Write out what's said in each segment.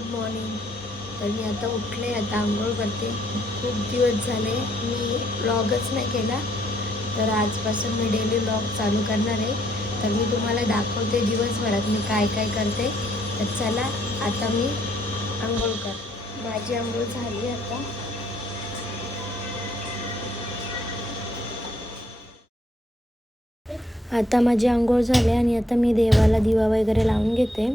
Good morning. तर मी आता उठले, आता आंघोळ करते. खूप दिवस झाले मी व्लॉगच नाही केला, तर आजपासून मी डेली व्लॉग चालू करणार आहे. तर मी तुम्हाला दाखवते दिवसभरात मी काय काय करते. तर चला आता मी आंघोळ कर. माझी आंघोळ झाली आता. आता माझी आंघोळ झाली आणि आता मी देवाला दिवा वगैरे लावून घेते.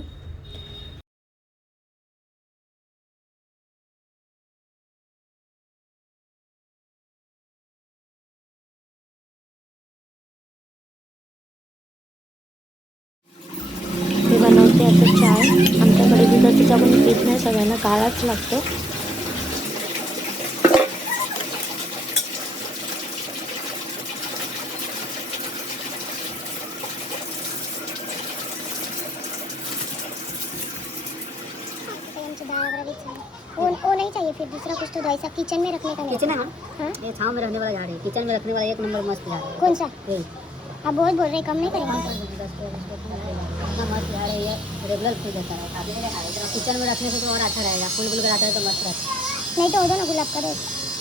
मी बनवते आता चाय. आमच्याकडे दुधाचा चहा कोणी पीत नाही, सगळ्यांना काळाच लागतो. वो नहीं चाहिए, फिर दूसरा कुछ तो दो, ऐसा किचन में रखने का नहीं। किचन है ना? हाँ, ये छाँव में रहने वाला झाड़ है, किचन में रखने वाला एक नंबर मस्त झाड़ है। कौन सा? ये आप बहुत बोल रहे हैं, कम नहीं करेंगे? इतना मस्त झाड़ है, ये रेगुलर फूल देता है। किचन में रखने से तो और अच्छा रहेगा, फूल गुल आता है तो मस्त रहता है। नहीं तो वो दो ना, गुलाब का दो,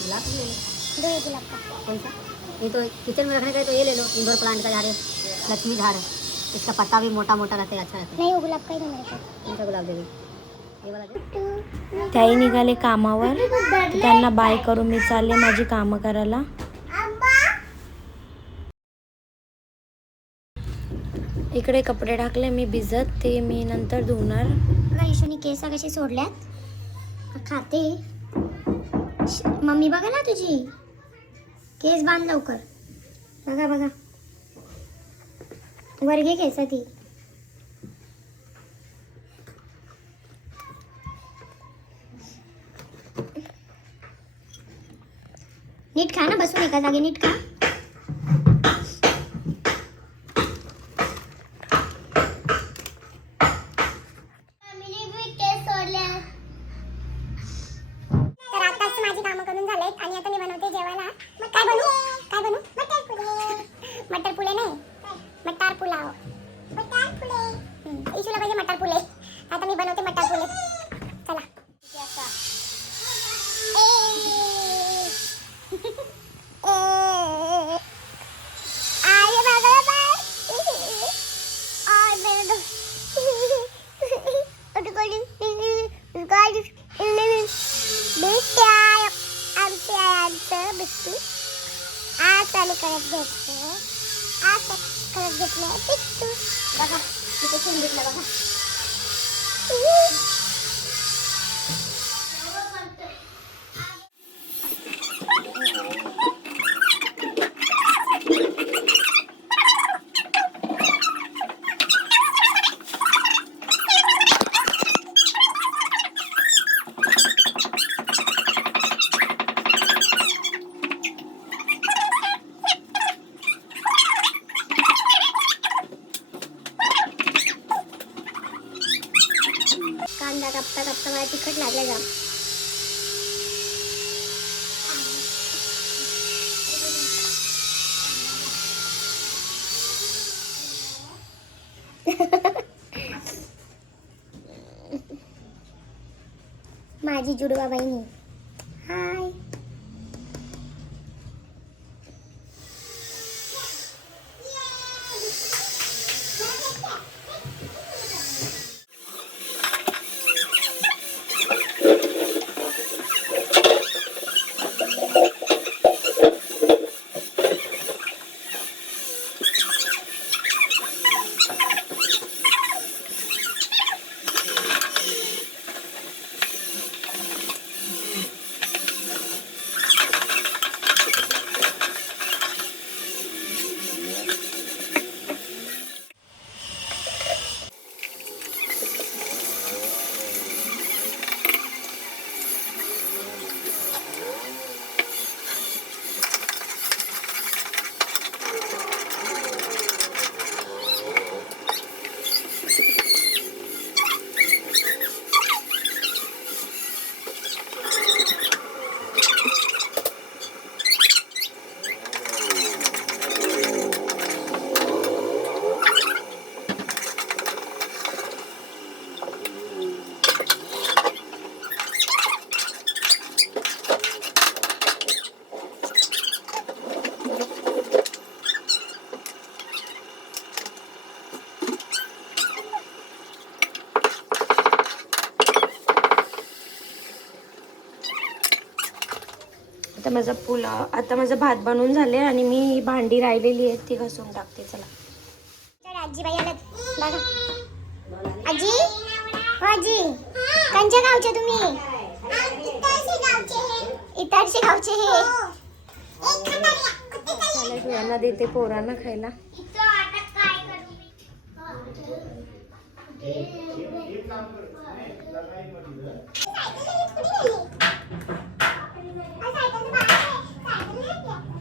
गुलाब ले लो। दो ये गुलाब का। कौन सा? ये तो किचन में रखने का है तो ये ले लो, इंडोर प्लांट का झाड़ है, लक्ष्मी झाड़ है। इसका पत्ता भी मोटा मोटा रहता है, अच्छा रहता है। नहीं, वो गुलाब का ही दो मेरे को। कौन सा गुलाब देगी? ये वाला दे। त्याही निघाले कामावर. त्यांना बाय करून मी चालले माझी कामं करायला. इकडे कपडे टाकले मी भिजत, ते मी नंतर धुणार. बघा ईशूनी केस कशी सोडल्यात, खाते. मम्मी बघा ना तुझी केस बांध लवकर. बघा बघा, वर घे केस ती. नीट खा ना, बसून एका जागी नीट खा. तर आताच माझी कामं करून झालेत आणि आता मी बनवते जेवायला. मग काय बनवू? काय बनवू? मटर पुलाव. मटर पुले नाही, मटार पुलाव. मटार पुले. इशूला पाहिजे मटार पुले. आता मी बनवते मटार पुले. चला. चालू करत घेतलं, आता करत घेतलं पिट्टू. बघा तिथे ठेवून घेतलं बघा. कांदा कापता कापता मला तिखट लागलं जाम. माझी जुडवा बहिणी. हाय. आता माझा भात बनवून झाले आणि मी भांडी राहिलेली आहेत ती घासून टाकते. चला. तर आजीबाई आल्यात बघा. आजी हो आजी, कंच्या गावचे तुम्ही? इतारशी गावचे हे. चला यांना देते पोरांना खायला.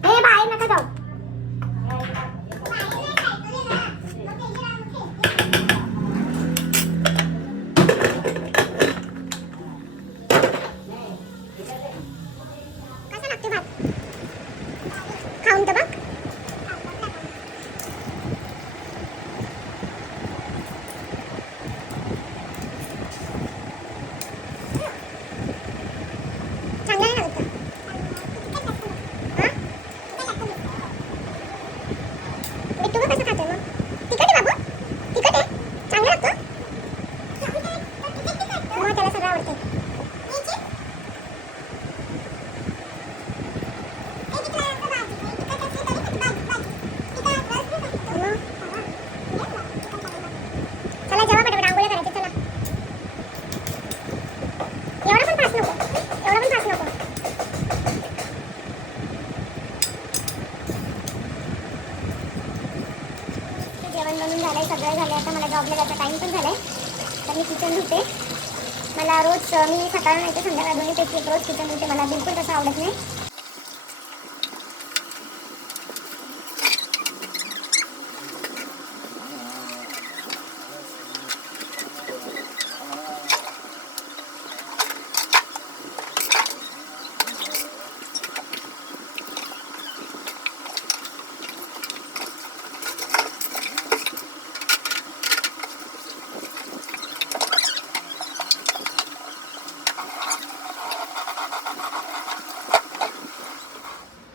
हे बाहेर नका जाऊ. कसा लागतो भात? खाऊन तर बघ. चांगला नाही लागत का? हा? बिट्टू बघ कसं खातोय मग. तिखट आहे बाबू, तिखट आहे. चांगलं लागतं. मग त्याला सगळं आवडते. चला जेव्हा पटापट आंघोळ्या करायच्या. चला. एवढा पण फास्ट नको, एवढा पण फास्ट नको. जेवण बनवून झालंय, सगळं झालंय. आता मला जॉबला जायचा टाइम पण झालाय, तर मी किचन धुते. मला रोज मी सकाळ नाही तर संध्याकाळ दोन्हीपैकी एक रोज किचन धुते. मला बिलकुल तसं आवडत नाही.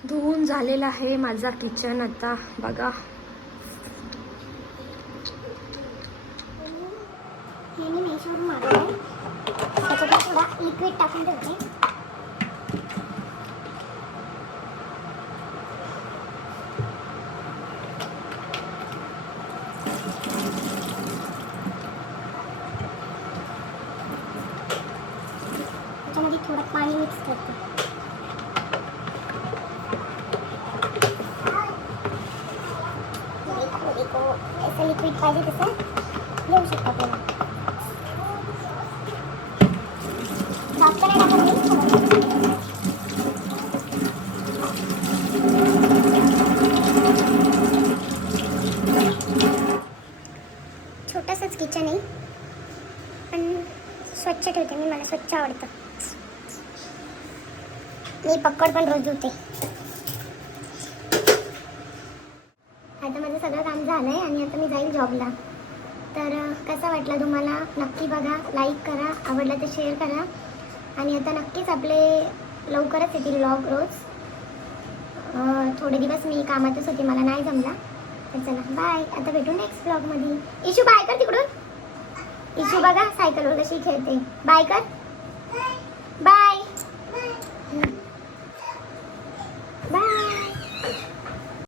धुवून झालेला आहे माझा किचन. आता बघा हे मी मेशोवरून मागवलंय. त्याच्यात थोडा लिक्विड टाकून ठेवते. त्याच्यामध्ये थोडं पाणी मिक्स करते. ऐसा लिक्विड पाहिजे तसं घेऊ शकतो आपल्याला. जास्त नाही टाकायचं. छोटंसंच किचन आहे, पण स्वच्छ ठेवते मी. मला स्वच्छ आवडतं. मी पक्कड पण रोज धुते. आता माझं सगळं काम झालं आहे आणि आता मी जाईल जॉबला. तर कसा वाटला तुम्हाला नक्की बघा, लाईक करा, आवडला तर शेअर करा. आणि आता नक्कीच आपले लवकरच येतील व्लॉग रोज. थोडे दिवस मी कामातच होते, मला नाही जमला. तर चला बाय. आता भेटू नेक्स्ट व्लॉगमध्ये. इशू बाय कर तिकडून. इशू बघा सायकलवर कशी खेळते. बाय कर.